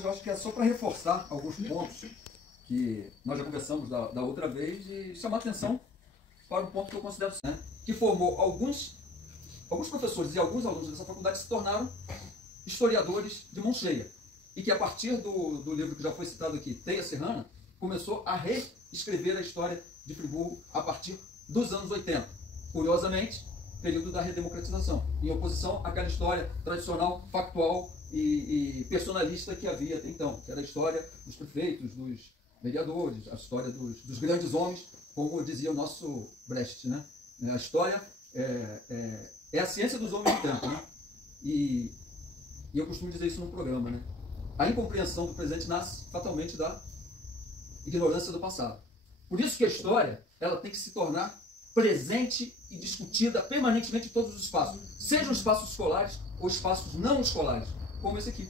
hoje eu acho que é só para reforçar alguns pontos que nós já conversamos da outra vez e chamar atenção para um ponto que eu considero, né, que formou alguns professores e alguns alunos dessa faculdade se tornaram historiadores de mão cheia. E que a partir do livro que já foi citado aqui, Teia Serrana, começou a reescrever a história de Friburgo a partir dos anos 80. Curiosamente, período da redemocratização, em oposição àquela história tradicional, factual e personalista que havia até então, que era a história dos prefeitos, dos vereadores, a história dos grandes homens, como dizia o nosso Brecht, né? A história é a ciência dos homens do tempo, né? E eu costumo dizer isso no programa, né? A incompreensão do presente nasce fatalmente da ignorância do passado. Por isso que a história ela tem que se tornar presente e discutida permanentemente em todos os espaços, sejam espaços escolares ou espaços não escolares, como esse aqui.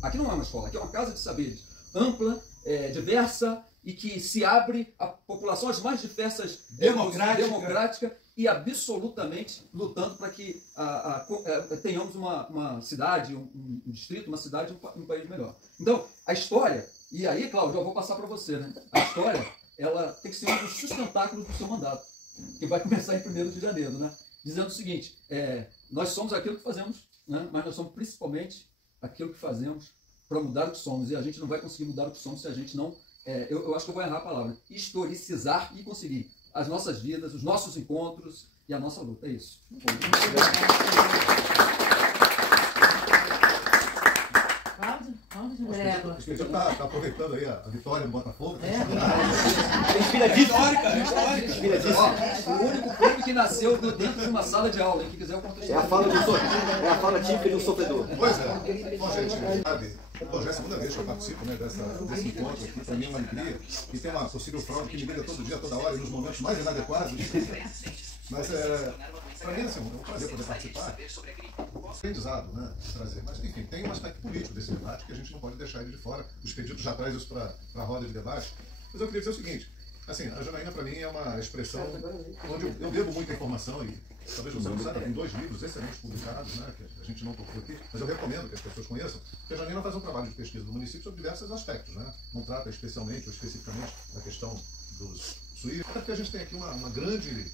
Aqui não é uma escola, aqui é uma casa de saberes, ampla, diversa e que se abre à população as mais diversas, democrática e absolutamente lutando para que tenhamos uma cidade, um distrito, uma cidade, um país melhor. Então, a história, e aí, Cláudio, eu vou passar para você, né? A história, ela tem que ser um dos sustentáculos do seu mandato, que vai começar em 1º de janeiro, né? Dizendo o seguinte, nós somos aquilo que fazemos, né? Mas nós somos principalmente aquilo que fazemos para mudar o que somos, e a gente não vai conseguir mudar o que somos se a gente não, eu acho que eu vou errar a palavra, historicizar e conseguir as nossas vidas, os nossos encontros e a nossa luta. É isso. O inspetor está aproveitando aí a vitória do Botafogo. O único prêmio que nasceu dentro de uma sala de aula. Quem quiser eu conto. É a fala típica de um sofredor. Pois é. Bom, gente, sabe, já é a segunda vez que eu participo, né, desse encontro aqui. Para mim é uma alegria. E tem uma possível fraude que me liga todo dia, toda hora, e nos momentos mais inadequados. Mas para mim assim, é um prazer poder participar. Aprendizado, né? Trazer. Mas enfim, tem um aspecto político desse debate que a gente não pode deixar ele de fora. Os pedidos já traz isso para a roda de debate. Mas eu queria dizer o seguinte, assim, a Janaína para mim é uma expressão onde eu bebo muita informação e talvez você não saiba, tem 2 livros excelentes publicados, né, que a gente não tocou aqui, mas eu recomendo que as pessoas conheçam, porque a Janaína faz um trabalho de pesquisa do município sobre diversos aspectos, né? Não trata especialmente ou especificamente da questão dos suíços, até porque a gente tem aqui uma grande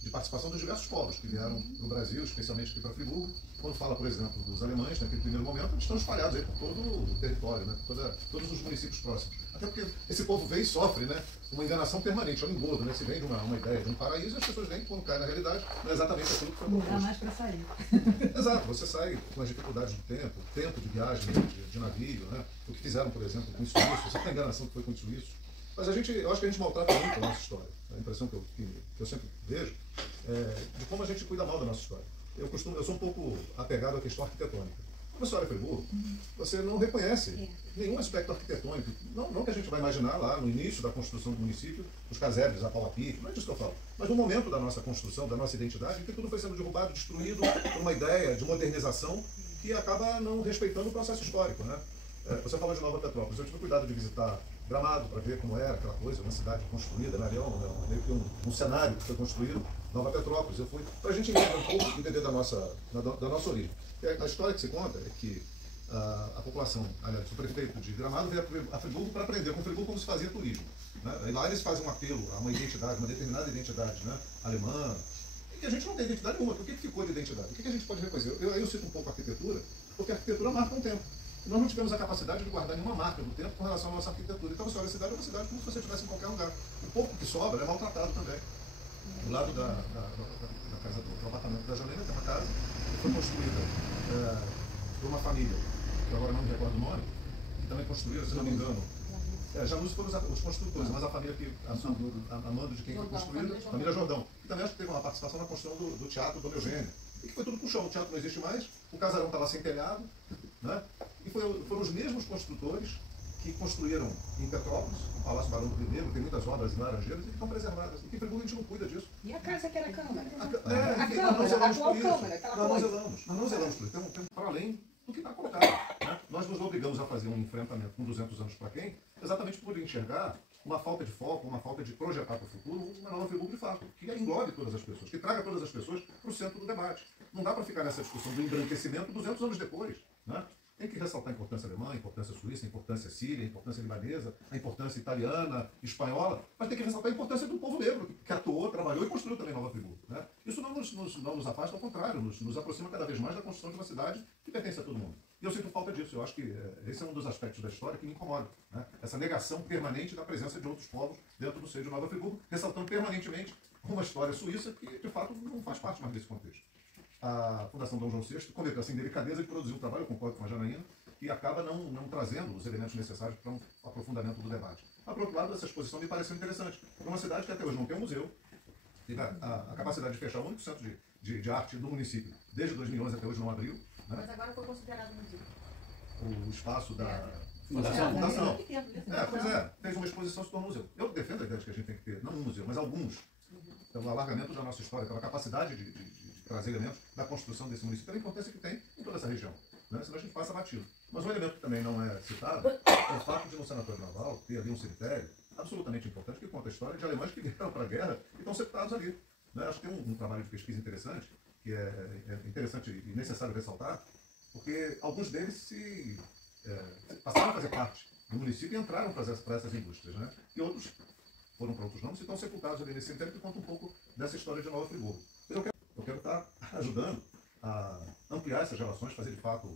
de participação dos diversos povos que vieram para o Brasil, especialmente aqui para Friburgo. Quando fala, por exemplo, dos alemães, naquele primeiro momento, eles estão espalhados aí por todo o território, né? Todos os municípios próximos. Até porque esse povo vem e sofre, né, uma enganação permanente, é um engodo, né? Se vem de uma ideia de um paraíso, as pessoas vêm, quando caem na realidade, não é exatamente aquilo que foi proposto. Não dá mais para sair. Exato, você sai com as dificuldades do tempo de viagem, de navio, né? O que fizeram, por exemplo, com os suíços, você tem a enganação que foi com os suíços. Mas eu acho que a gente maltrata muito a nossa história. A impressão que eu sempre vejo de como a gente cuida mal da nossa história. Eu sou um pouco apegado à questão arquitetônica. Quando você olha Friburgo, você não reconhece nenhum aspecto arquitetônico. Não que a gente vai imaginar lá no início da construção do município, os casebres, a pau a pique, não é disso que eu falo. Mas no momento da nossa construção, da nossa identidade, em que tudo foi sendo derrubado, destruído por uma ideia de modernização que acaba não respeitando o processo histórico, né? Você falou de Nova Petrópolis, eu tive cuidado de visitar Gramado para ver como era aquela coisa, uma cidade construída, né? Meio que um cenário que foi construído, Nova Petrópolis. Eu fui para a gente entender um pouco, entender da nossa origem. A história que se conta é que a população, aliás, o prefeito de Gramado veio a Friburgo para aprender com Friburgo como se fazia turismo, né? E lá eles fazem um apelo a uma identidade, uma determinada identidade, né, alemã, e que a gente não tem identidade nenhuma. Por que ficou de identidade? O que a gente pode reconhecer? Eu cito um pouco a arquitetura, porque a arquitetura marca um tempo. Nós não tivemos a capacidade de guardar nenhuma marca do tempo com relação à nossa arquitetura. Então, você olha a cidade, é uma cidade como se você estivesse em qualquer lugar. O pouco que sobra é maltratado também. Do lado da casa do apartamento da Janaína, tem uma casa que foi construída por uma família, que agora não me recordo o nome, que também construíram, se não me engano. Janus foram os construtores, mas a família que, a mando de quem foi construída, a família Jordão. E também acho que teve uma participação na construção do Teatro Dona Eugênia. E que foi tudo pro chão, o teatro não existe mais, o casarão está lá sem telhado, né? E foram os mesmos construtores que construíram em Petrópolis, o Palácio Barão do Ribeiro, tem muitas obras em Laranjeiras e que estão preservadas. E que em Friburgo a gente não cuida disso. E a casa que era a Câmara? Nós não zelamos por isso. Tem para além do que está colocado, né? Nós nos obrigamos a fazer um enfrentamento com 200 anos para quem? Exatamente por enxergar uma falta de foco, uma falta de projetar para o futuro uma nova Friburgo de fato, que englobe todas as pessoas, que traga todas as pessoas para o centro do debate. Não dá para ficar nessa discussão do embranquecimento 200 anos depois, né? tem que ressaltar a importância alemã, a importância suíça, a importância síria, a importância libanesa, a importância italiana, espanhola, mas tem que ressaltar a importância do povo negro, que atuou, trabalhou e construiu também Nova Friburgo. Né? Isso não nos afasta, ao contrário, nos aproxima cada vez mais da construção de uma cidade que pertence a todo mundo. E eu sinto falta disso. Eu acho que esse é um dos aspectos da história que me incomoda. Né? Essa negação permanente da presença de outros povos dentro do seio de Nova Friburgo, ressaltando permanentemente uma história suíça que, de fato, não faz parte mais desse contexto. A Fundação Dom João VI cometeu assim delicadeza de produzir um trabalho, eu concordo com a Janaína, que acaba não trazendo os elementos necessários para um aprofundamento do debate. Mas, por outro lado, essa exposição me pareceu interessante. É uma cidade que até hoje não tem um museu, teve a capacidade de fechar o único centro de arte do município, desde 2011 até hoje não abriu. Né? Mas agora foi considerado museu. O espaço da Fundação. Fundação. Pois é, fez uma exposição e se tornou museu. Eu defendo a ideia de que a gente tem que ter, não um museu, mas alguns. Então, o alargamento da nossa história, pela capacidade de trazer elementos da construção desse município, pela importância que tem em toda essa região. Né? Senão a gente passa batido. Mas um elemento que também não é citado é o fato de no sanatório naval ter ali um cemitério absolutamente importante que conta a história de alemães que vieram para a guerra e estão sepultados ali. Né? Acho que tem um trabalho de pesquisa interessante, que é interessante e necessário ressaltar, porque alguns deles passaram a fazer parte do município e entraram para essas indústrias. Né? E outros foram para outros nomes e estão sepultados ali nesse cemitério, que conta um pouco dessa história de Nova Friburgo. Eu quero estar ajudando a ampliar essas relações, fazer de fato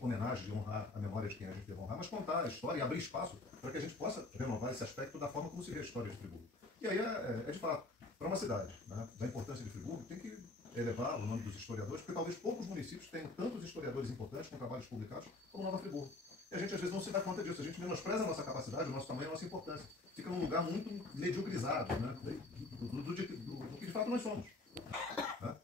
homenagem e honrar a memória de quem a gente deve honrar, mas contar a história e abrir espaço para que a gente possa renovar esse aspecto da forma como se vê a história de Friburgo. E aí de fato, para uma cidade, né, da importância de Friburgo, tem que elevar o nome dos historiadores, porque talvez poucos municípios tenham tantos historiadores importantes com trabalhos publicados como Nova Friburgo. E a gente às vezes não se dá conta disso, a gente menospreza a nossa capacidade, o nosso tamanho, a nossa importância. Fica num lugar muito mediocrizado, né, do que de fato nós somos. Né?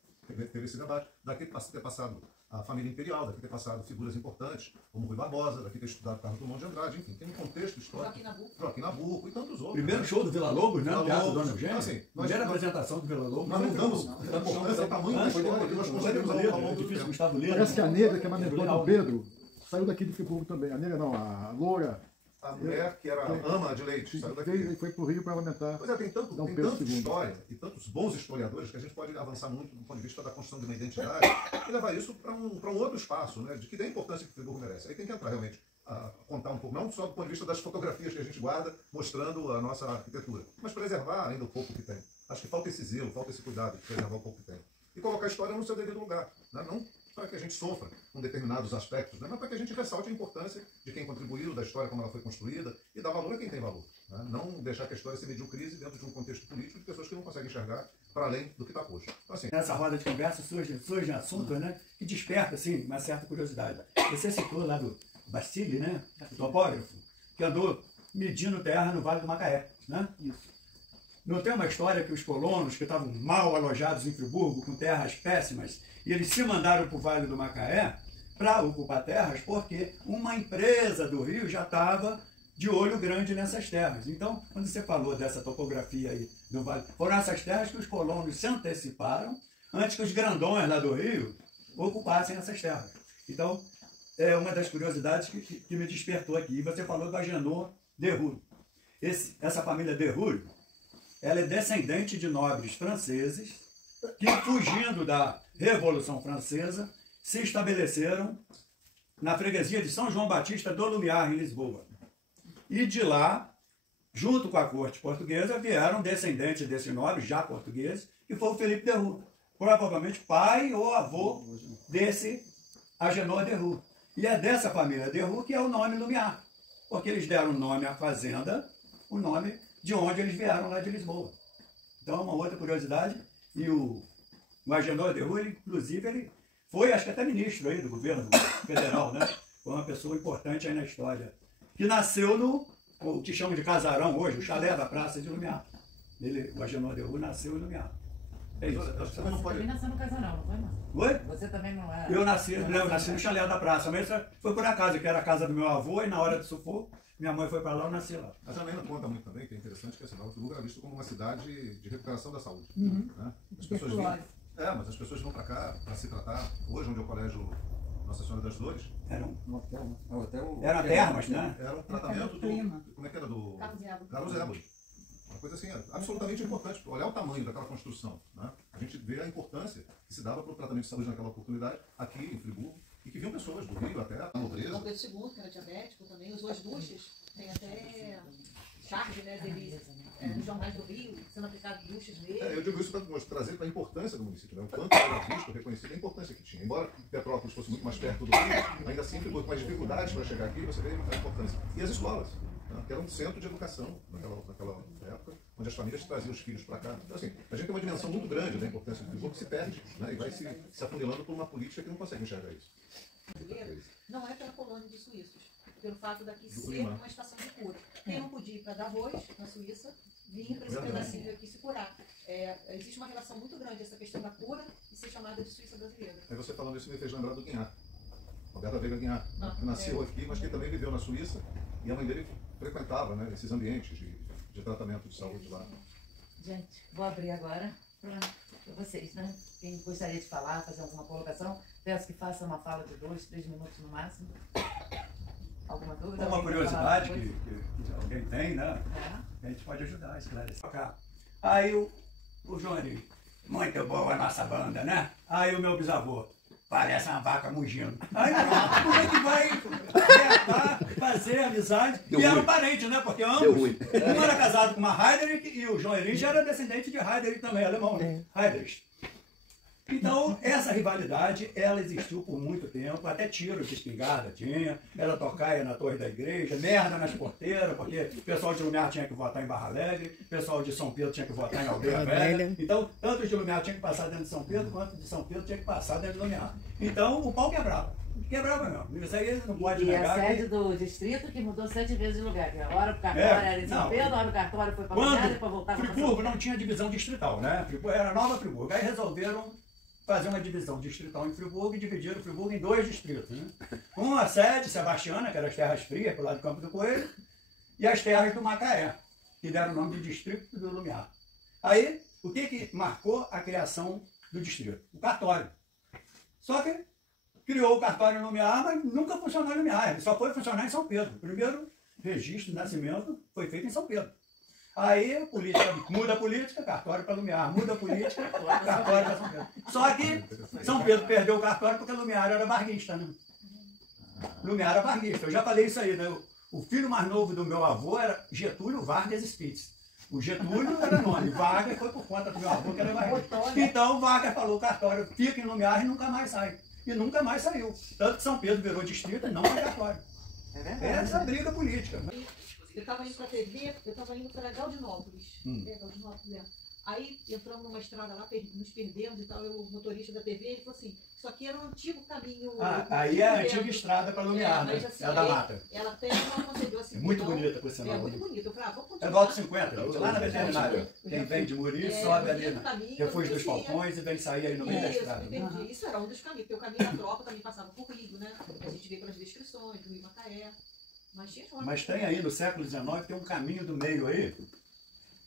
Teve esse debate, daqui ter passado a família imperial, daqui ter passado figuras importantes, como Rui Barbosa, daqui ter estudado Carlos Drummond de Andrade, enfim, tem um contexto histórico. Joaquim Nabuco e tantos outros. Primeiro show do Vila Lobos, né? Teatro Dona Eugênia. Assim, Primeira apresentação do Vila Lobos. Nós mudamos a importância do tamanho da história que nós construímos ao longo do tempo. Parece que a negra, que é uma mentora do Pedro, saiu daqui de Friburgo também. A negra não, a loura. A mulher que era ama de leite, saiu daqui. E foi para o Rio parlamentar. Pois é, tem tanta história e tantos bons historiadores que a gente pode avançar muito do ponto de vista da construção de uma identidade e levar isso para um outro espaço, né, de que dê a importância que o Friburgo merece. Aí tem que entrar realmente a contar um pouco, não só do ponto de vista das fotografias que a gente guarda mostrando a nossa arquitetura, mas preservar ainda o pouco que tem. Acho que falta esse zelo, falta esse cuidado de preservar o pouco que tem. E colocar a história no seu devido lugar, né? Não para que a gente sofra com determinados aspectos, né? Mas para que a gente ressalte a importância de quem contribuiu, da história como ela foi construída, e dar valor a quem tem valor. Né? Não deixar que a história se mediocrise dentro de um contexto político de pessoas que não conseguem enxergar para além do que está posto. Então, assim, nessa roda de conversa surge assuntos, né, que desperta assim, uma certa curiosidade. Você citou lá do Bastille, né, o topógrafo, que andou medindo terra no Vale do Macaé. Né? Isso. Não tem uma história que os colonos, que estavam mal alojados em Friburgo, com terras péssimas, e eles se mandaram para o Vale do Macaé para ocupar terras, porque uma empresa do Rio já estava de olho grande nessas terras. Então, quando você falou dessa topografia aí do Vale, foram essas terras que os colonos se anteciparam antes que os grandões lá do Rio ocupassem essas terras. Então, é uma das curiosidades que me despertou aqui. E você falou do Agenor Deroux. Essa família Deroux, ela é descendente de nobres franceses que, fugindo da Revolução Francesa, se estabeleceram na freguesia de São João Batista do Lumiar, em Lisboa. E de lá, junto com a corte portuguesa, vieram descendentes desses nobres, já portugueses, que foi o Felipe Deroux, provavelmente pai ou avô desse Agenor Deroux. E é dessa família Deroux que é o nome Lumiar, porque eles deram o nome à fazenda, o nome de onde eles vieram lá de Lisboa. Então, uma outra curiosidade, e o Agenor Deroux, inclusive, foi, acho que até ministro aí do governo federal, né? Foi uma pessoa importante aí na história. Que nasceu o que chamam de casarão hoje, o chalé da Praça de Lumiar. O Agenor Deroux nasceu em Lumiar. É isso. Você também nasceu no casarão, não foi, não? Oi? Você também não é? Eu nasci no chalé da Praça, mas foi por acaso, que era a casa do meu avô, e na hora de sufoco, minha mãe foi para lá, eu nasci lá. A Janaína conta muito também, que é interessante, que Nova Friburgo era visto como uma cidade de recuperação da saúde. Né? As pessoas mas as pessoas vão para cá para se tratar. Hoje, onde é o colégio Nossa Senhora das Dores, Era um hotel, né? Era termas, né? era um tratamento como é que era? Do Carlos Éboli. Uma coisa assim, absolutamente importante. Olhar o tamanho daquela construção. Né? A gente vê a importância que se dava para o tratamento de saúde naquela oportunidade, aqui em Friburgo, e que viam pessoas do Rio até a nobreza. Dom Pedro II, que era diabético também, usou as duchas, tem até charge, né, dele nos jornais do Rio, sendo aplicado duchas nele. Eu digo isso para trazer para a importância do município, né? O quanto era visto, reconhecido, a importância que tinha. Embora Petrópolis fosse muito mais perto do Rio, ainda assim ficou com mais dificuldades para chegar aqui, você vê a importância. E as escolas, né? Que era um centro de educação naquela época, onde as famílias traziam os filhos para cá. Então, assim, a gente tem uma dimensão muito grande da importância do Friburgo que se perde, né? E vai se afunilando por uma política que não consegue enxergar isso. Não é pela colônia dos suíços, pelo fato daqui ser clima. uma estação de cura. Quem não podia ir para Davos, na Suíça, vinha para esse pedacinho aqui se curar. Existe uma relação muito grande essa questão da cura e ser chamada de Suíça brasileira. Aí você falando isso me fez lembrar do Guinhar. Roberta Veiga Guinhar, que nasceu aqui, mas que também viveu na Suíça, e a mãe dele frequentava, né, esses ambientes de tratamento de saúde lá. Gente, vou abrir agora para vocês, né? Quem gostaria de falar, fazer alguma colocação, peço que faça uma fala de 2, 3 minutos no máximo. Alguma dúvida? Uma Alguém quer curiosidade falar? que alguém tem, né? É. A gente pode ajudar a esclarecer. Aí o Joãozinho, muito boa a nossa banda, né? Aí o meu bisavô, parece uma vaca mugindo. Aí pronto, como é que vai fazer amizade? Deu E era ruim. um parente, né? Porque Deu ambos, ruim. um era casado com uma Heiderich e o João Erich era descendente de Heiderich também, alemão, né? Heiderich. Então, essa rivalidade, ela existiu por muito tempo, até tiro de espingarda tinha, era tocaia na torre da igreja, merda nas porteiras, porque o pessoal de Lumiar tinha que votar em Barra Alegre, o pessoal de São Pedro tinha que votar em Aldeia Velha. Então, tanto de Lumiar tinha que passar dentro de São Pedro, quanto de São Pedro tinha que passar dentro de Lumiar. Então, o pau quebrava. Quebrava mesmo. Isso aí não pode E a negar. sede do distrito que mudou 7 vezes de lugar. Que hora o cartório era em São não. Pedro, hora o cartório foi para Lumiar, depois Quando voltava para São Friburgo Pedro. não tinha divisão distrital, né? Era Nova Friburgo. Aí resolveram fazer uma divisão distrital em Friburgo e dividiram Friburgo em 2 distritos. Né? Uma sede, Sebastiana, que era as terras frias, para o lado do Campo do Coelho, e as terras do Macaé, que deram o nome de Distrito do Lumiar. Aí, o que marcou a criação do distrito? O cartório. Só que criou o cartório em Lumiar, mas nunca funcionou em Lumiar. Ele só foi funcionar em São Pedro. O primeiro registro de nascimento foi feito em São Pedro. Aí a política, muda a política, cartório para Lumiar, muda a política, cartório para São Pedro. Só que São Pedro perdeu o cartório porque Lumiar era varguista, né? Lumiar era varguista. Eu já falei isso aí, né? O filho mais novo do meu avô era Getúlio Vargas Spitz. O Getúlio era nome, Vargas foi por conta do meu avô que era varguista. Então Vargas falou, o cartório fica em Lumiar e nunca mais sai. E nunca mais saiu. Tanto que São Pedro virou distrito e não foi cartório. É verdade. Essa briga política. Eu estava indo para a TV, eu estava indo para Gaudinópolis. Gaudinópolis, é. Aí entramos numa estrada lá, nos perdemos e tal, e o motorista da TV, ele falou assim, isso aqui era um antigo caminho... Aí é a antiga estrada para Lumiar, né? mas, assim, É a da mata. Ela até não concedeu assim. É muito bonita, por sinal. É muito bonita. Eu falei, vamos continuar. É do Alto 50, lá na veterinária. Quem vem de Muri sobe ali no na caminho, Refúgio dos eu não Falcões e vem sair aí no meio da Isso, estrada. entendi. Isso era um dos caminhos, porque o caminho da tropa também passava por Rio, né? A gente veio pelas descrições do Rio Macaé. Mas tem aí no século XIX, tem um caminho do meio aí,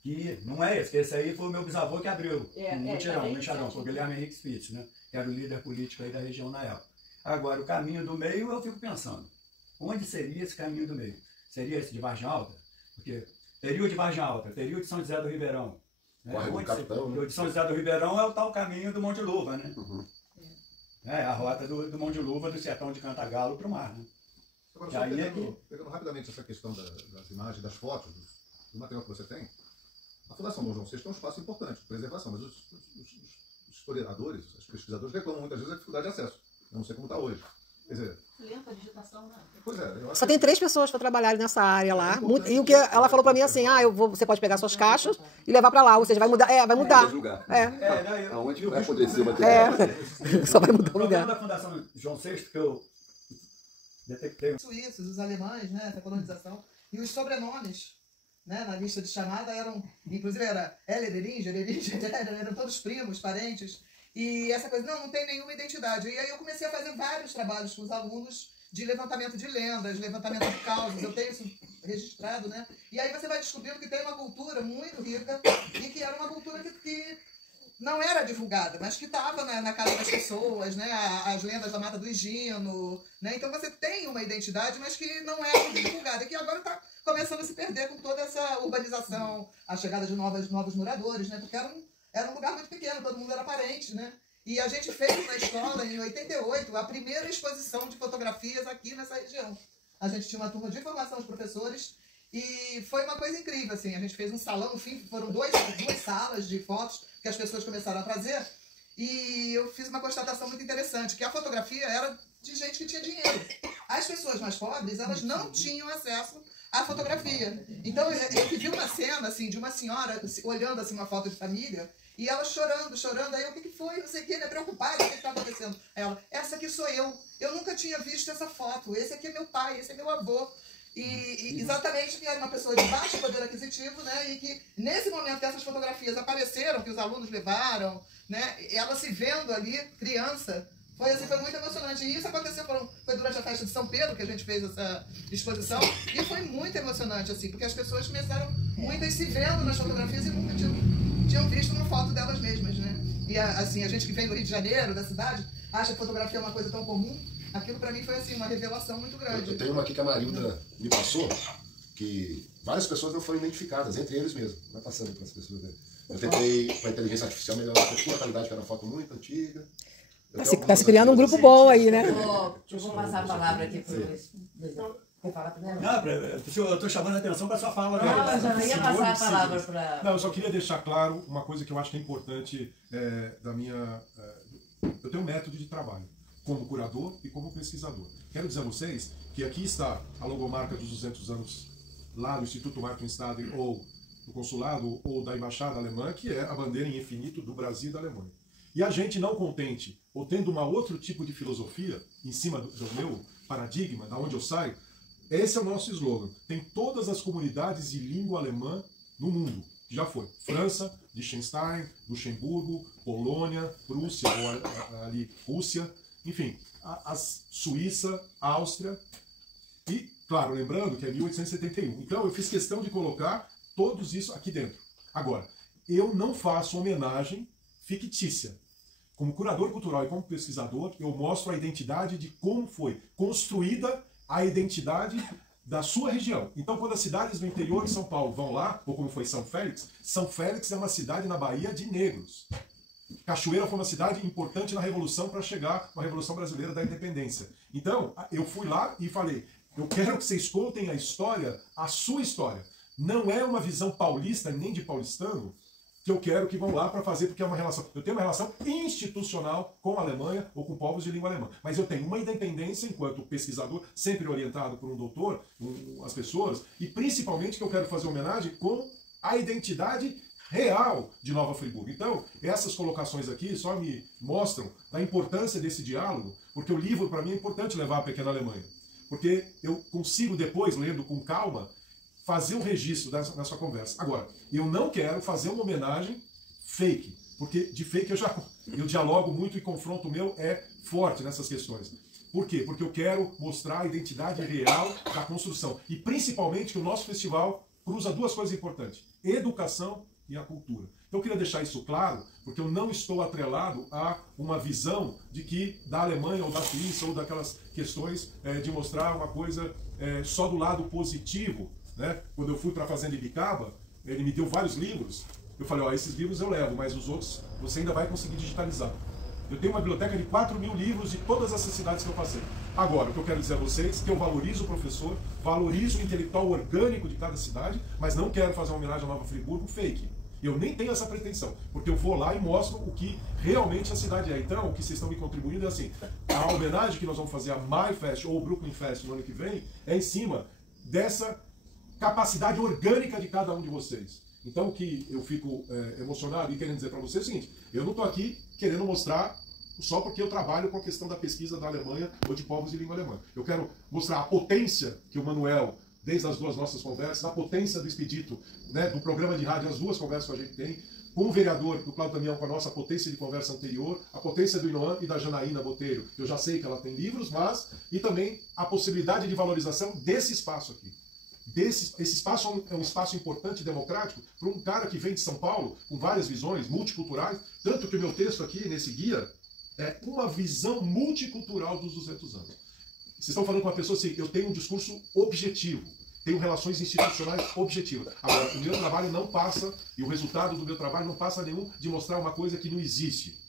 que não é esse, que esse aí foi o meu bisavô que abriu, um mutirão, um enxadão, foi o Guilherme Henrique Spitz, né? Que era o líder político aí da região na época. Agora, o caminho do meio, eu fico pensando, onde seria esse caminho do meio? Seria esse de Vargem Alta? Porque teria o de Vargem Alta, teria o de São José do Ribeirão. Né? O de São José do Ribeirão é o tal caminho do Monte Luva, né? É a rota do Monte Luva, do sertão de Cantagalo para o mar, né? Agora, só pegando rapidamente essa questão das imagens, das fotos, do material que você tem, a Fundação Dom João VI é um espaço importante de preservação, mas os historiadores, os pesquisadores reclamam muitas vezes da dificuldade de acesso. Eu não sei como está hoje. Quer dizer, Lenta a digitação, né? pois é, eu acho Só tem 3 pessoas para trabalhar nessa área lá. E o que ela falou para mim assim, você pode pegar suas caixas e levar para lá, ou seja, vai mudar. Vai mudar. Lugar. Aonde vai apodrecer o material. Só vai mudar o problema lugar. da Fundação João VI, que eu detectei. Os suíços, os alemães, né, essa colonização, e os sobrenomes, né, na lista de chamada eram, inclusive era Heller, Eringer, eram todos primos, parentes, e essa coisa, não tem nenhuma identidade. E aí eu comecei a fazer vários trabalhos com os alunos de levantamento de lendas, levantamento de causas, eu tenho isso registrado, né, e aí você vai descobrindo que tem uma cultura muito rica, e que era uma cultura que não era divulgada, mas que estava na casa das pessoas, né? As lendas da Mata do Higino, né? Então você tem uma identidade, mas que não é divulgada, e que agora está começando a se perder com toda essa urbanização, a chegada de novos moradores, né? Porque era um lugar muito pequeno, todo mundo era parente, né? E a gente fez na escola, em 88, a primeira exposição de fotografias aqui nessa região. A gente tinha uma turma de formação de professores e foi uma coisa incrível, assim. A gente fez um salão, enfim, foram duas salas de fotos que as pessoas começaram a trazer. E eu fiz uma constatação muito interessante, que a fotografia era de gente que tinha dinheiro. As pessoas mais pobres, elas não tinham acesso à fotografia. Então eu vivi uma cena, assim, de uma senhora olhando, assim, uma foto de família, e ela chorando, chorando. Aí, o que foi? Não sei o que, né? Preocupada, o que está acontecendo? Ela, essa aqui sou eu. Eu nunca tinha visto essa foto. Esse aqui é meu pai, esse é meu avô. E exatamente que era uma pessoa de baixo poder aquisitivo, né? E que nesse momento que essas fotografias apareceram, que os alunos levaram, né? Ela se vendo ali, criança, foi assim, foi muito emocionante. E isso aconteceu, foi durante a festa de São Pedro que a gente fez essa exposição, e foi muito emocionante, assim, porque as pessoas começaram, muitas se vendo nas fotografias e nunca tinham visto uma foto delas mesmas, né? E assim, a gente que vem do Rio de Janeiro, da cidade, acha que fotografia é uma coisa tão comum. Aquilo para mim foi assim, uma revelação muito grande. Eu tenho uma aqui que a Marilda me passou, que várias pessoas não foram identificadas, entre eles mesmo. Vai passando para as pessoas. Eu tentei, com a inteligência artificial, melhorar um pouquinho a qualidade, que era uma foto muito antiga. Tá se criando um grupo bom aí, né? Eu vou passar a palavra aqui para o Luiz. Quer falar primeiro? Não, eu estou chamando a atenção para a sua fala. Não, eu já não ia passar a palavra para... Não, eu só queria deixar claro uma coisa que eu acho que é importante da minha... eu tenho um método de trabalho, como curador e como pesquisador. Quero dizer a vocês que aqui está a logomarca dos 200 anos lá no Instituto Martin Stadler, ou do consulado, ou da embaixada alemã, que é a bandeira em infinito do Brasil e da Alemanha. E a gente não contente, ou tendo uma outro tipo de filosofia, em cima do meu paradigma, da onde eu saio, esse é o nosso slogan. Tem todas as comunidades de língua alemã no mundo. Já foi. França, Liechtenstein, Luxemburgo, Polônia, Prússia, ou ali Rússia, enfim, a Suíça, Áustria e, claro, lembrando que é 1871. Então eu fiz questão de colocar todos isso aqui dentro. Agora, eu não faço homenagem fictícia. Como curador cultural e como pesquisador, eu mostro a identidade de como foi construída a identidade da sua região. Então, quando as cidades do interior de São Paulo vão lá, ou como foi São Félix é uma cidade na Bahia de negros. Cachoeira foi uma cidade importante na Revolução para chegar à Revolução Brasileira da Independência. Então, eu fui lá e falei, eu quero que vocês contem a história, a sua história. Não é uma visão paulista, nem de paulistano, que eu quero que vão lá para fazer, porque é uma relação... Eu tenho uma relação institucional com a Alemanha ou com povos de língua alemã. Mas eu tenho uma independência enquanto pesquisador, sempre orientado por um doutor, as pessoas, e principalmente que eu quero fazer homenagem com a identidade real de Nova Friburgo. Então, essas colocações aqui só me mostram a importância desse diálogo, porque o livro, para mim, é importante levar a pequena Alemanha. Porque eu consigo depois, lendo com calma, fazer um registro dessa conversa. Agora, eu não quero fazer uma homenagem fake, porque de fake eu dialogo muito e confronto meu é forte nessas questões. Por quê? Porque eu quero mostrar a identidade real da construção. E principalmente que o nosso festival cruza duas coisas importantes: educação e a cultura. Então eu queria deixar isso claro, porque eu não estou atrelado a uma visão de que da Alemanha ou da Suíça ou daquelas questões de mostrar uma coisa só do lado positivo. Né? Quando eu fui para a Fazenda Ibicaba, ele me deu vários livros. Eu falei, ó, esses livros eu levo, mas os outros você ainda vai conseguir digitalizar. Eu tenho uma biblioteca de 4.000 livros de todas essas cidades que eu passei. Agora, o que eu quero dizer a vocês é que eu valorizo o professor, valorizo o intelectual orgânico de cada cidade, mas não quero fazer uma homenagem a Nova Friburgo fake. Eu nem tenho essa pretensão, porque eu vou lá e mostro o que realmente a cidade é. Então, o que vocês estão me contribuindo é assim, a homenagem que nós vamos fazer a MyFest ou o Brooklyn Fest no ano que vem é em cima dessa capacidade orgânica de cada um de vocês. Então, o que eu fico emocionado e querendo dizer para vocês é o seguinte, eu não estou aqui querendo mostrar só porque eu trabalho com a questão da pesquisa da Alemanha ou de povos de língua alemã. Eu quero mostrar a potência que o Manuel, desde as duas nossas conversas, a potência do Expedito, né, do programa de rádio, as duas conversas que a gente tem, com o vereador do Cláudio Damião, com a nossa potência de conversa anterior, a potência do Inoan e da Janaína Botelho, que eu já sei que ela tem livros, mas, e também a possibilidade de valorização desse espaço aqui. Esse espaço é um espaço importante e democrático para um cara que vem de São Paulo, com várias visões multiculturais, tanto que o meu texto aqui, nesse guia, é uma visão multicultural dos 200 anos. Vocês estão falando com uma pessoa assim, eu tenho um discurso objetivo, tenho relações institucionais objetivas. Agora, o meu trabalho não passa, e o resultado do meu trabalho não passa nenhum de mostrar uma coisa que não existe.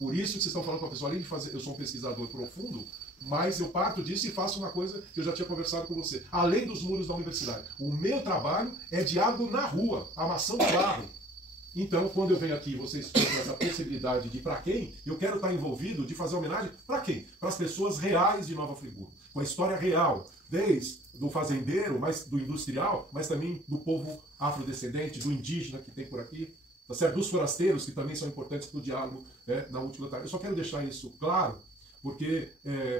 Por isso que vocês estão falando com a pessoa, além de fazer, eu sou um pesquisador profundo, mas eu parto disso e faço uma coisa que eu já tinha conversado com você. Além dos muros da universidade, o meu trabalho é diálogo na rua, amassando barro. Então, quando eu venho aqui, vocês têm essa possibilidade de para quem, eu quero estar envolvido, de fazer homenagem para quem? Para as pessoas reais de Nova Friburgo, com a história real, desde do fazendeiro, mas do industrial, mas também do povo afrodescendente, do indígena que tem por aqui, tá certo? Dos forasteiros, que também são importantes para o diálogo na multilateral. Eu só quero deixar isso claro, porque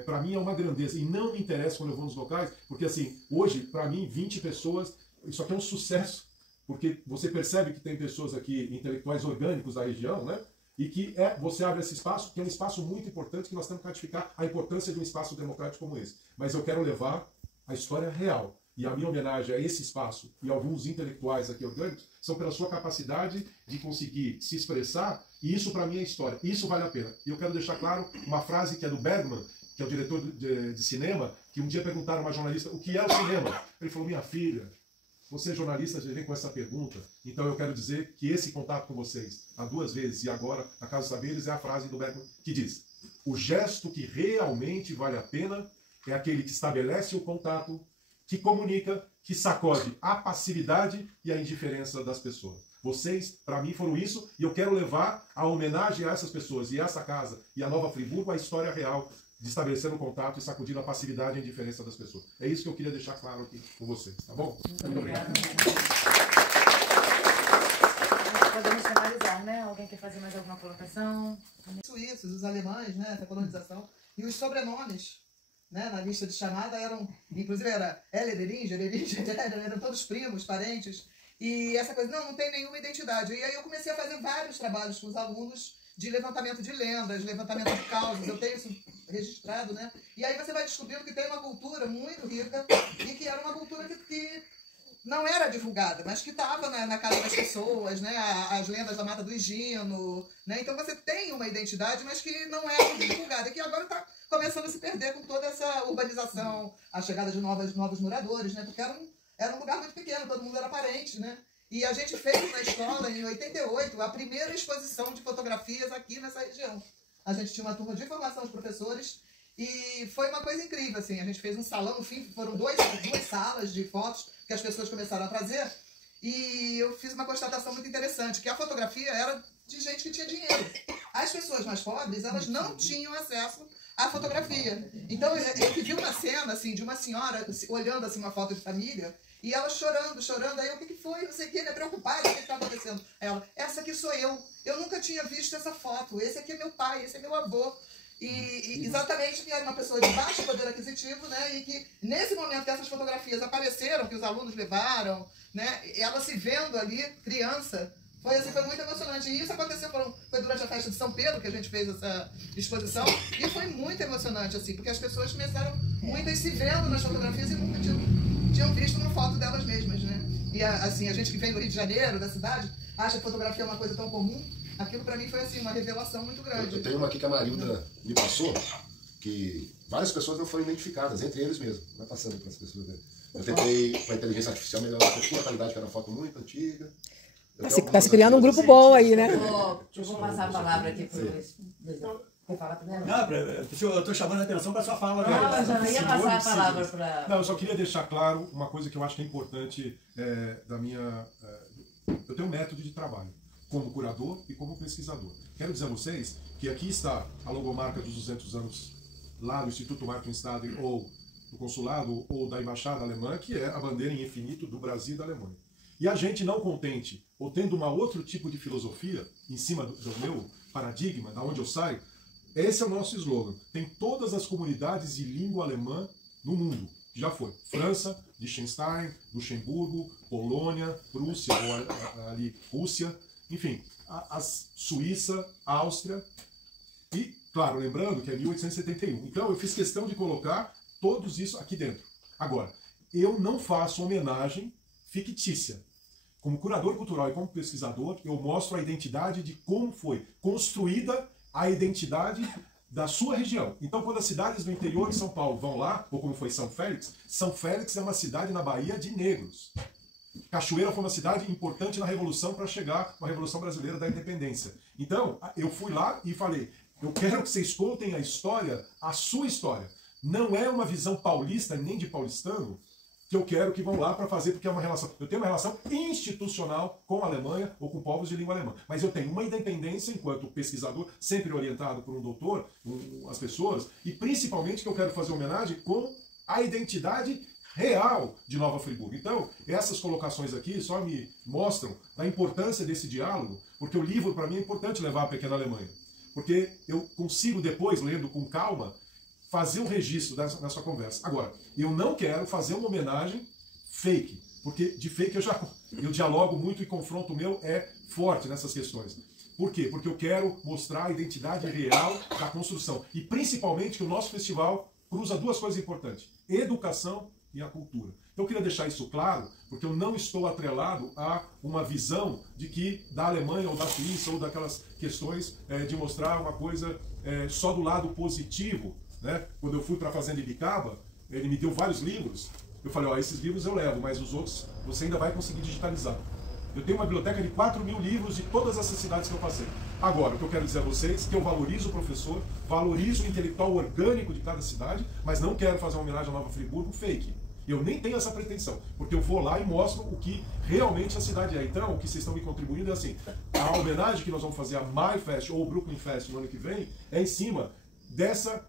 para mim é uma grandeza, e não me interessa quando eu vou nos locais, porque assim, hoje, para mim, 20 pessoas, isso aqui é um sucesso, porque você percebe que tem pessoas aqui, intelectuais orgânicos da região, né? E que você abre esse espaço, que é um espaço muito importante, que nós temos que ratificar a importância de um espaço democrático como esse. Mas eu quero levar a história real. E a minha homenagem a esse espaço e alguns intelectuais aqui orgânicos são pela sua capacidade de conseguir se expressar, e isso para mim é história. Isso vale a pena. E eu quero deixar claro uma frase que é do Bergman, que é o diretor de cinema, que um dia perguntaram a uma jornalista o que é o cinema. Ele falou: minha filha, você, jornalista, já vem com essa pergunta, então eu quero dizer que esse contato com vocês, há 2 vezes e agora, na Casa dos Saberes, é a frase do Bergman que diz: o gesto que realmente vale a pena é aquele que estabelece o contato, que comunica, que sacode a passividade e a indiferença das pessoas. Vocês, para mim, foram isso, e eu quero levar a homenagem a essas pessoas, e essa casa, e a Nova Friburgo, a história real de estabelecer um contato e sacudir a passividade e a indiferença das pessoas. É isso que eu queria deixar claro aqui com vocês, tá bom? Muito obrigado. Podemos finalizar, né? Alguém quer fazer mais alguma colocação? Os suíços, os alemães, né, essa colonização, e os sobrenomes, né, na lista de chamada eram, inclusive era Ellederinger, eram todos primos, parentes, e essa coisa, não tem nenhuma identidade. E aí eu comecei a fazer vários trabalhos com os alunos de levantamento de lendas, levantamento de causas, eu tenho isso registrado, né? E aí você vai descobrindo que tem uma cultura muito rica e que era uma cultura que não era divulgada, mas que estava na casa das pessoas, né? As lendas da Mata do Higino, né? Então você tem uma identidade, mas que não é divulgada, e que agora está começando a se perder com toda essa urbanização, a chegada de novos moradores, né? Porque era um lugar muito pequeno, todo mundo era parente, né? E a gente fez na escola, em 88, a primeira exposição de fotografias aqui nessa região. A gente tinha uma turma de formação de professores e foi uma coisa incrível, assim. A gente fez um salão, no fim, foram duas salas de fotos que as pessoas começaram a trazer. E eu fiz uma constatação muito interessante, que a fotografia era de gente que tinha dinheiro. As pessoas mais pobres, elas não tinham acesso à fotografia. Então, eu vi uma cena, assim, de uma senhora olhando, assim, uma foto de família, e ela chorando, aí o que foi, não sei o que, né, preocupada, o que está acontecendo? Ela, essa aqui sou eu nunca tinha visto essa foto, esse aqui é meu pai, esse é meu avô. E exatamente que era uma pessoa de baixo poder aquisitivo, né, e que nesse momento que essas fotografias apareceram, que os alunos levaram, né, ela se vendo ali, criança, foi muito emocionante. E isso aconteceu, foi durante a festa de São Pedro que a gente fez essa exposição, e foi muito emocionante, assim, porque as pessoas começaram muitas se vendo nas fotografias e nunca tinham visto uma foto delas mesmas, né? E assim, a gente que vem do Rio de Janeiro, da cidade, acha que fotografia é uma coisa tão comum. Aquilo para mim foi assim, uma revelação muito grande. Eu tenho uma aqui que a Marilda me passou, que várias pessoas não foram identificadas, entre eles mesmo. Vai passando para as pessoas. Eu tentei, com a inteligência artificial, melhorar um pouquinho a qualidade, que era uma foto muito antiga. Tá se criando um grupo bom aí, né? Eu vou passar a palavra aqui para eles. Quer falar primeiro? Não, eu estou chamando a atenção para a sua fala. Eu já ia passar a palavra para... Não, eu só queria deixar claro uma coisa que eu acho que é importante da minha... eu tenho um método de trabalho, como curador e como pesquisador. Quero dizer a vocês que aqui está a logomarca dos 200 anos lá do Instituto Martin Stadler, ou do consulado, ou da embaixada alemã, que é a bandeira em infinito do Brasil e da Alemanha. E a gente não contente, ou tendo um outro tipo de filosofia em cima do meu paradigma, da onde eu saio, esse é o nosso slogan. Tem todas as comunidades de língua alemã no mundo. Já foi. França, Liechtenstein, Luxemburgo, Polônia, Prússia, ou ali Rússia, enfim, a Suíça, Áustria e, claro, lembrando que é 1871. Então eu fiz questão de colocar todos isso aqui dentro. Agora, eu não faço homenagem fictícia. Como curador cultural e como pesquisador, eu mostro a identidade de como foi construída a identidade da sua região. Então, quando as cidades do interior de São Paulo vão lá, ou como foi São Félix é uma cidade na Bahia de negros. Cachoeira foi uma cidade importante na Revolução para chegar à Revolução Brasileira da Independência. Então, eu fui lá e falei, Eu quero que vocês contem a história, a sua história. Não é uma visão paulista, nem de paulistano, que eu quero que vão lá para fazer, porque é uma relação. Eu tenho uma relação institucional com a Alemanha ou com povos de língua alemã. Mas eu tenho uma independência enquanto pesquisador, sempre orientado por um doutor, as pessoas, e principalmente que eu quero fazer homenagem com a identidade real de Nova Friburgo. Então, essas colocações aqui só me mostram a importância desse diálogo, porque o livro, para mim, é importante levar a pequena Alemanha. Porque eu consigo depois, lendo com calma, fazer um registro nessa conversa. Agora, eu não quero fazer uma homenagem fake, porque de fake eu dialogo muito e confronto meu é forte nessas questões. Por quê? Porque eu quero mostrar a identidade real da construção. E principalmente que o nosso festival cruza duas coisas importantes: educação e a cultura. Então eu queria deixar isso claro, porque eu não estou atrelado a uma visão de que da Alemanha ou da Suíça ou daquelas questões de mostrar uma coisa só do lado positivo. Né? Quando eu fui para a Fazenda Ibicaba, ele me deu vários livros. Eu falei, ó, esses livros eu levo, mas os outros você ainda vai conseguir digitalizar. Eu tenho uma biblioteca de 4.000 livros de todas essas cidades que eu passei. Agora, o que eu quero dizer a vocês é que eu valorizo o professor, valorizo o intelectual orgânico de cada cidade, mas não quero fazer uma homenagem a Nova Friburgo fake. Eu nem tenho essa pretensão, porque eu vou lá e mostro o que realmente a cidade é. Então, o que vocês estão me contribuindo é assim, a homenagem que nós vamos fazer a MyFest ou o Brooklyn Fest no ano que vem é em cima dessa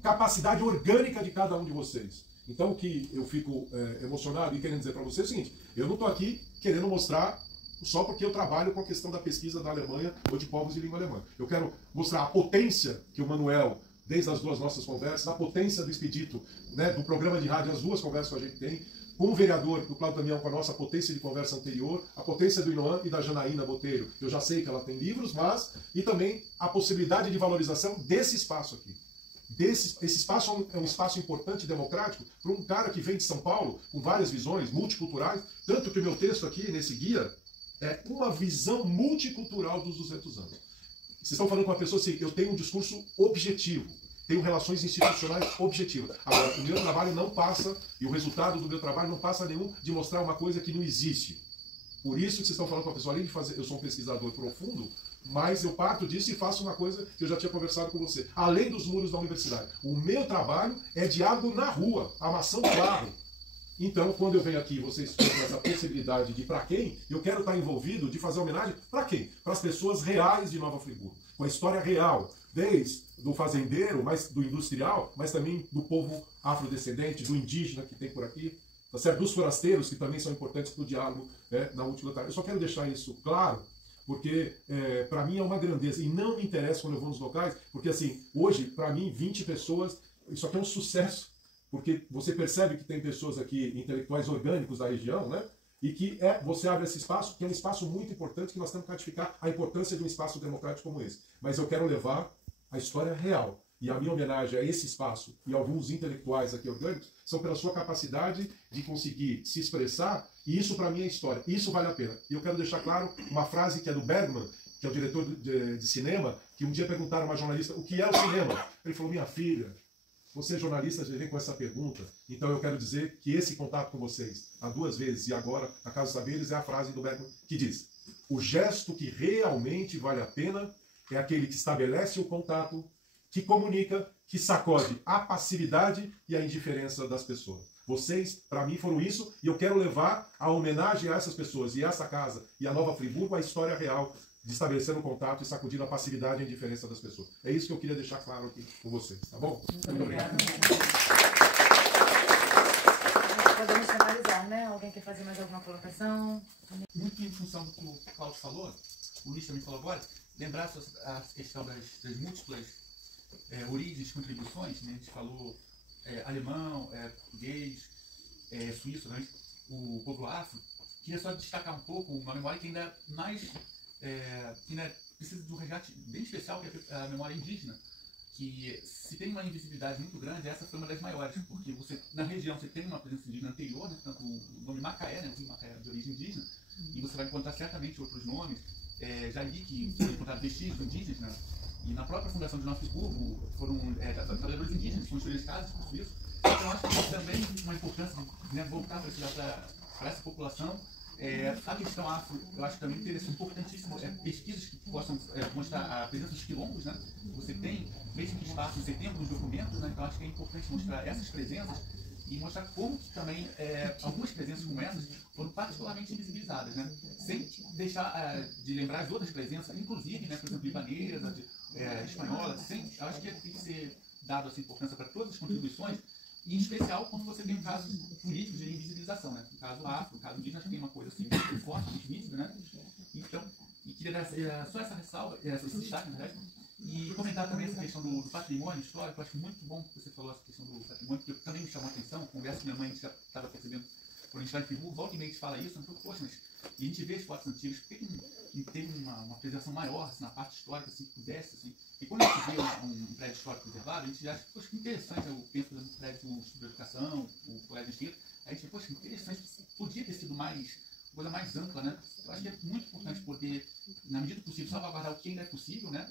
capacidade orgânica de cada um de vocês. Então, o que eu fico emocionado e querendo dizer para vocês é o seguinte: eu não estou aqui querendo mostrar só porque eu trabalho com a questão da pesquisa da Alemanha ou de povos de língua alemã. Eu quero mostrar a potência que o Manuel, desde as duas nossas conversas, a potência do Expedito, né, do programa de rádio, as duas conversas que a gente tem, com o vereador do Cláudio Damião, com a nossa potência de conversa anterior, a potência do Inoan e da Janaína Botelho. Eu já sei que ela tem livros, mas... E também a possibilidade de valorização desse espaço aqui. Esse espaço é um espaço importante e democrático para um cara que vem de São Paulo, com várias visões multiculturais, tanto que o meu texto aqui, nesse guia, é uma visão multicultural dos 200 anos. Vocês estão falando com uma pessoa assim, eu tenho um discurso objetivo, tenho relações institucionais objetivas. Agora, o meu trabalho não passa, e o resultado do meu trabalho não passa nenhum de mostrar uma coisa que não existe. Por isso que vocês estão falando com a pessoa, além de fazer, eu sou um pesquisador profundo, mas eu parto disso e faço uma coisa que eu já tinha conversado com você. Além dos muros da universidade, o meu trabalho é diálogo na rua, amassando barro. Então, quando eu venho aqui, vocês têm essa possibilidade de para quem, eu quero estar envolvido de fazer homenagem para quem? Para as pessoas reais de Nova Friburgo, com a história real, desde do fazendeiro, mas do industrial, mas também do povo afrodescendente, do indígena que tem por aqui, tá certo? Dos forasteiros, que também são importantes para o diálogo na utilitária. Eu só quero deixar isso claro, porque para mim é uma grandeza, e não me interessa quando eu vou nos locais, porque assim, hoje, para mim, 20 pessoas, isso aqui é um sucesso, porque você percebe que tem pessoas aqui, intelectuais orgânicos da região, né? E que você abre esse espaço, que é um espaço muito importante, que nós temos que ratificar a importância de um espaço democrático como esse. Mas eu quero levar a história real. E a minha homenagem a esse espaço e a alguns intelectuais aqui orgânicos são pela sua capacidade de conseguir se expressar, e isso para mim é história. Isso vale a pena. E eu quero deixar claro uma frase que é do Bergman, que é o diretor de cinema, que um dia perguntaram a uma jornalista o que é o cinema. Ele falou, minha filha, você é jornalista, já vem com essa pergunta, então eu quero dizer que esse contato com vocês, há 2 vezes e agora, a Casa Saberes, é a frase do Bergman que diz: o gesto que realmente vale a pena é aquele que estabelece o contato, que comunica, que sacode a passividade e a indiferença das pessoas. Vocês, para mim, foram isso, e eu quero levar a homenagem a essas pessoas, e essa casa, e a Nova Friburgo, a história real de estabelecer um contato e sacudir a passividade e a indiferença das pessoas. É isso que eu queria deixar claro aqui com vocês, tá bom? Muito obrigado. Podemos finalizar, né? Alguém quer fazer mais alguma colocação? Muito em função do que o Cláudio falou, o Luiz também falou agora, lembrar a questão das múltiplas origens, contribuições, né? A gente falou alemão, português, suíço, né? O povo afro. Queria só destacar um pouco uma memória que ainda mais ainda precisa de um resgate bem especial, que é a memória indígena, que se tem uma invisibilidade muito grande, essa foi uma das maiores, porque você, na região você tem uma presença indígena anterior, né? Tanto o nome Macaé, né? Macaé de origem indígena, e você vai encontrar certamente outros nomes, já li que você vai encontrar vestígios indígenas, né? E na própria fundação de Nova Friburgo foram trabalhadores indígenas que construíram casas, por isso. Então acho que também uma importância de voltar para essa população A questão afro, eu acho também interessante, importantíssimo, pesquisas que possam mostrar a presença dos quilombos, né? Você tem, mesmo que espaço, você tem alguns documentos, né? Então acho que é importante mostrar essas presenças e mostrar como que também algumas presenças como essas foram particularmente invisibilizadas, né? Sem deixar de lembrar as outras presenças, inclusive, né, por exemplo, libanesa, espanhola, acho que tem que ser dado essa importância para todas as contribuições, e em especial quando você tem casos políticos de invisibilização, né? No caso afro, no caso indígena, acho que tem uma coisa assim muito forte, muito nítida, né? Então, e queria dar só essa ressalva, esse destaque, né? E comentar também essa questão do patrimônio histórico. Eu acho muito bom que você falou essa questão do patrimônio, porque também me chamou a atenção. Conversa com minha mãe, a gente já estava percebendo, quando a gente vai em Friburgo, volta e meia a gente fala isso, eu falei, poxa, mas e a gente vê as fotos antigas, por que não teve uma preservação maior assim, na parte histórica, assim, que pudesse, assim. E quando a gente vê um prédio histórico preservado, a gente já acha, poxa, que interessante. Eu penso, por exemplo, no prédio do Instituto de Educação, o Colégio Anchieta, a gente, poxa, que interessante, podia ter sido coisa mais ampla, né? Eu acho que é muito importante poder, na medida do possível, salvaguardar o que ainda é possível, né?